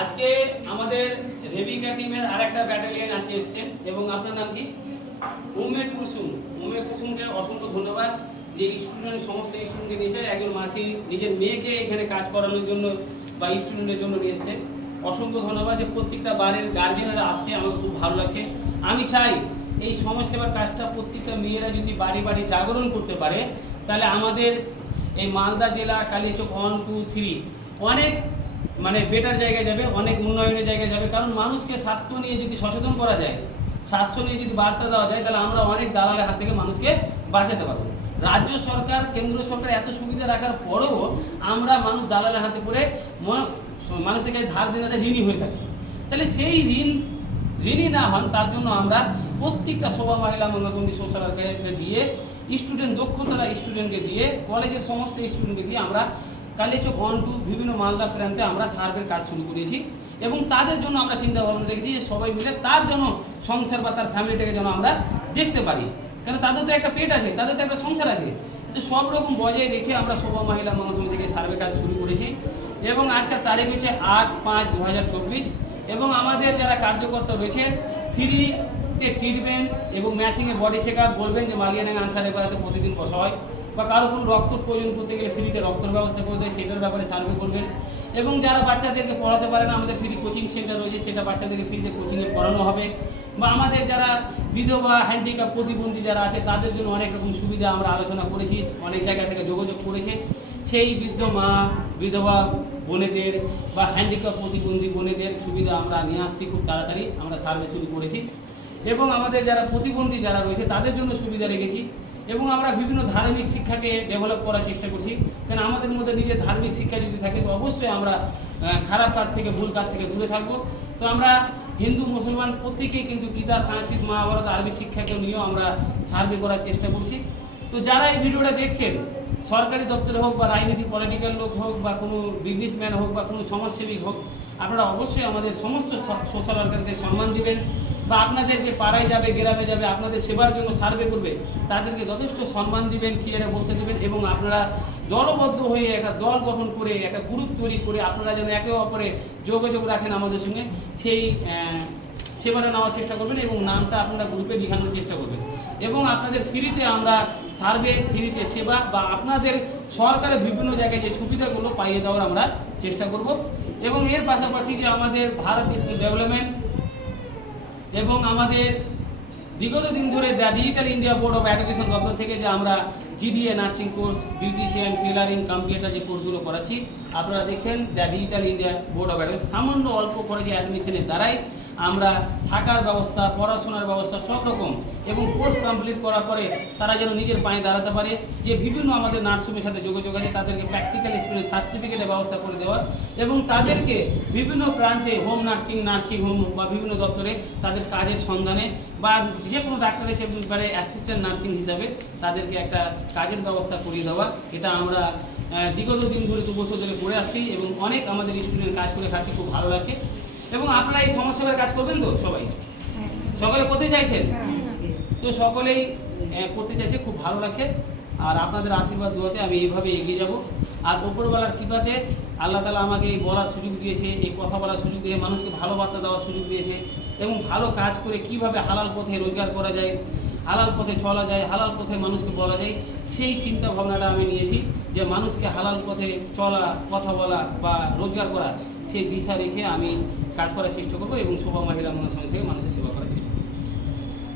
আজকে আমাদের রেবিকা টিমের আরেকটা ব্যাটালিয়ন আজকে এসেছেন এবং আপনার নাম কি? উম্মে কুলসুম। উম্মে কুলসুমকে অসংখ্য ধন্যবাদ যে স্টুডেন্ট সমস্ত স্টুডেন্টকে নিয়েছে, একজন মাসি নিজের মেয়েকে এখানে কাজ করানোর জন্য বা স্টুডেন্টের জন্য নিয়ে এসছে। অসংখ্য ধন্যবাদ যে প্রত্যেকটা বাড়ির গার্জেনরা আসছে, আমাকে খুব ভালো লাগছে। আমি চাই এই সমাজসেবার কাজটা প্রত্যেকটা মেয়েরা যদি বাড়ি বাড়ি জাগরণ করতে পারে, তাহলে আমাদের এই মালদা জেলা কালিয়াচক 1, 2, 3 অনেক বেটার জায়গায় যাবে, অনেক উন্নয়নের জায়গায় যাবে। কারণ মানুষকে স্বাস্থ্য নিয়ে যদি সচেতন করা যায়, স্বাস্থ্য নিয়ে যদি বার্তা দেওয়া যায়, তাহলে আমরা অনেক দালালের হাত থেকে মানুষকে বাঁচাতে পারবো। রাজ্য সরকার, কেন্দ্র সরকার এত সুবিধা রাখার পরেও আমরা মানুষ দালালের হাতে পড়ে মানুষের কাছে ধার দেনাতে ঋণী হয়ে থাকছি। তাহলে সেই ঋণী না হন, তার জন্য আমরা প্রত্যেকটা সভা মহিলা মঙ্গল সমিতি সোশ্যাল ওয়ার্কারকে দিয়ে, স্টুডেন্ট দক্ষতা স্টুডেন্টকে দিয়ে, কলেজের সমস্ত স্টুডেন্টকে দিয়ে আমরা কালিয়াচক 1, 2 বিভিন্ন মালদা প্রান্তে আমরা সার্ভের কাজ শুরু করেছি এবং তাদের জন্য আমরা চিন্তা ভাবনা রেখেছি যে সবাই মিলে তার জন্য সংসার বা তার ফ্যামিলিটাকে যেন আমরা দেখতে পারি। কেন তাদের তো একটা পেট আছে, তাদের তো একটা সংসার আছে। তো সব রকম বজায় রেখে আমরা সভা মহিলা মঙ্গল সমিতি থেকে সার্ভে কাজ শুরু করেছি এবং আজকের তারিখ হচ্ছে 8/5/2024 এবং আমাদের যারা কার্যকর্তা রয়েছে ফ্রিতে ট্রিটমেন্ট এবং ম্যাচিংয়ে বডি চেক আপ, বলবেন যে মালিয়াডাঙ্গা আনসার এবারে প্রতিদিন বসা হয় বা কারো কোনো রক্ত প্রয়োজন করতে গেলে ফ্রিতে রক্তের ব্যবস্থা করে দেয়, সেটার ব্যাপারে সার্ভে করবেন। এবং যারা বাচ্চাদেরকে পড়াতে পারে না, আমাদের ফ্রি কোচিং সেন্টার রয়েছে, সেটা বাচ্চাদেরকে ফ্রিতে কোচিংয়ে পড়ানো হবে। বা আমাদের যারা বিধবা, হ্যান্ডিক্যাপ, প্রতিবন্ধী যারা আছে, তাদের জন্য অনেক রকম সুবিধা আমরা আলোচনা করেছি, অনেক জায়গা থেকে যোগাযোগ করেছে। সেই বৃদ্ধ মা, বিধবা বোনেদের বা হ্যান্ডিক্যাপ প্রতিবন্ধী বোনেদের সুবিধা আমরা নিয়ে আসছি খুব তাড়াতাড়ি, আমরা সার্ভে শুরু করেছি। এবং আমাদের যারা প্রতিবন্ধী যারা রয়েছে তাদের জন্য সুবিধা রেখেছি এবং আমরা বিভিন্ন ধার্মিক শিক্ষাকে ডেভেলপ করার চেষ্টা করছি। কারণ আমাদের মধ্যে নিজের ধার্মিক শিক্ষা যদি থাকে, তো অবশ্যই আমরা খারাপ কাজ থেকে, ভুল কাজ থেকে দূরে থাকবো। তো আমরা হিন্দু মুসলমান প্রত্যেকেই কিন্তু গীতা, সংস্কৃত, মহাভারত, আরবি শিক্ষাকে নিয়েও আমরা সার্ভে করার চেষ্টা করছি। তো যারা এই ভিডিওটা দেখছেন, সরকারি দপ্তরে হোক বা রাজনীতি পলিটিক্যাল লোক হোক বা কোনো বিজনেসম্যান হোক বা কোনো সমাজসেবী হোক, আপনারা অবশ্যই আমাদের সমস্ত সোশ্যাল ওয়ার্কারকে সম্মান দিবেন বা আপনাদের যে পাড়ায় যাবে, গ্রামে যাবে, আপনাদের সেবার জন্য সার্ভে করবে, তাদেরকে যথেষ্ট সম্মান দিবেন, চেয়ারে বসে দেবেন এবং আপনারা দলবদ্ধ হয়ে একটা দল গঠন করে, একটা গ্রুপ তৈরি করে আপনারা যেন একে অপরে যোগাযোগ রাখেন আমাদের সঙ্গে, সেই সেবাটা নেওয়ার চেষ্টা করবেন এবং নামটা আপনারা গ্রুপে লিখানোর চেষ্টা করবেন। এবং আপনাদের ফ্রিতে আমরা সার্ভে, ফ্রিতে সেবা বা আপনাদের সরকারের বিভিন্ন জায়গায় যে সুবিধাগুলো পাইয়ে দেওয়ার আমরা চেষ্টা করব। এবং এর পাশাপাশি যে আমাদের ভারত স্কিল ডেভেলপমেন্ট এবং আমাদের বিগত দিন ধরে the digital India board of education দপ্তর থেকে যে আমরা GDA nursing course, beautician, tailoring, computer যে কোর্সগুলো করাচ্ছি, আপনারা দেখছেন the digital India board of education সামান্য অল্প করে যে অ্যাডমিশনের দ্বারাই আমরা থাকার ব্যবস্থা, পড়াশোনার ব্যবস্থা সব রকম এবং কোর্স কমপ্লিট করার পরে তারা যেন নিজের পায়ে দাঁড়াতে পারে, যে বিভিন্ন আমাদের নার্সিংয়ের সাথে যোগাযোগ আছে, তাদেরকে প্র্যাকটিক্যাল এক্সপিরিয়েন্স সার্টিফিকেটের ব্যবস্থা করে দেওয়া এবং তাদেরকে বিভিন্ন প্রান্তে হোম নার্সিং, নার্সিং হোম বা বিভিন্ন দপ্তরে তাদের কাজের সন্ধানে বা যে কোনো ডাক্তারের ব্যাপারে অ্যাসিস্ট্যান্ট নার্সিং হিসাবে তাদেরকে একটা কাজের ব্যবস্থা করিয়ে দেওয়া। এটা আমরা বিগত দিন ধরে 2 বছর ধরে করে আসছি এবং অনেক আমাদের স্টুডেন্ট কাজ করে খাচ্ছি, খুব ভালো লাগছে। এবং আপনারা এই সমাজসেবার কাজ করবেন তো সবাই? সকলে করতে চাইছেন? তো সকলেই করতে চাইছে, খুব ভালো লাগছে। আর আপনাদের আশীর্বাদ দোয়াতে আমি এইভাবে এগিয়ে যাব। আর উপরওয়ালার কৃপাতে আল্লাহ তাআলা আমাকে এই বলার সুযোগ দিয়েছে, এই কথা বলার সুযোগ দিয়ে, মানুষকে ভালো বার্তা দেওয়ার সুযোগ দিয়েছে এবং ভালো কাজ করে কিভাবে হালাল পথে রোজগার করা যায়, হালাল পথে চলা যায়, হালাল পথে মানুষকে বলা যায়, সেই চিন্তা ভাবনাটা আমি নিয়েছি যে মানুষকে হালাল পথে চলা, কথা বলা বা রোজগার করা, সেই দিশা রেখে আমি কাজ করার চেষ্টা করবো এবং সভা মহিলা মঙ্গল সমিতি থেকে মানুষের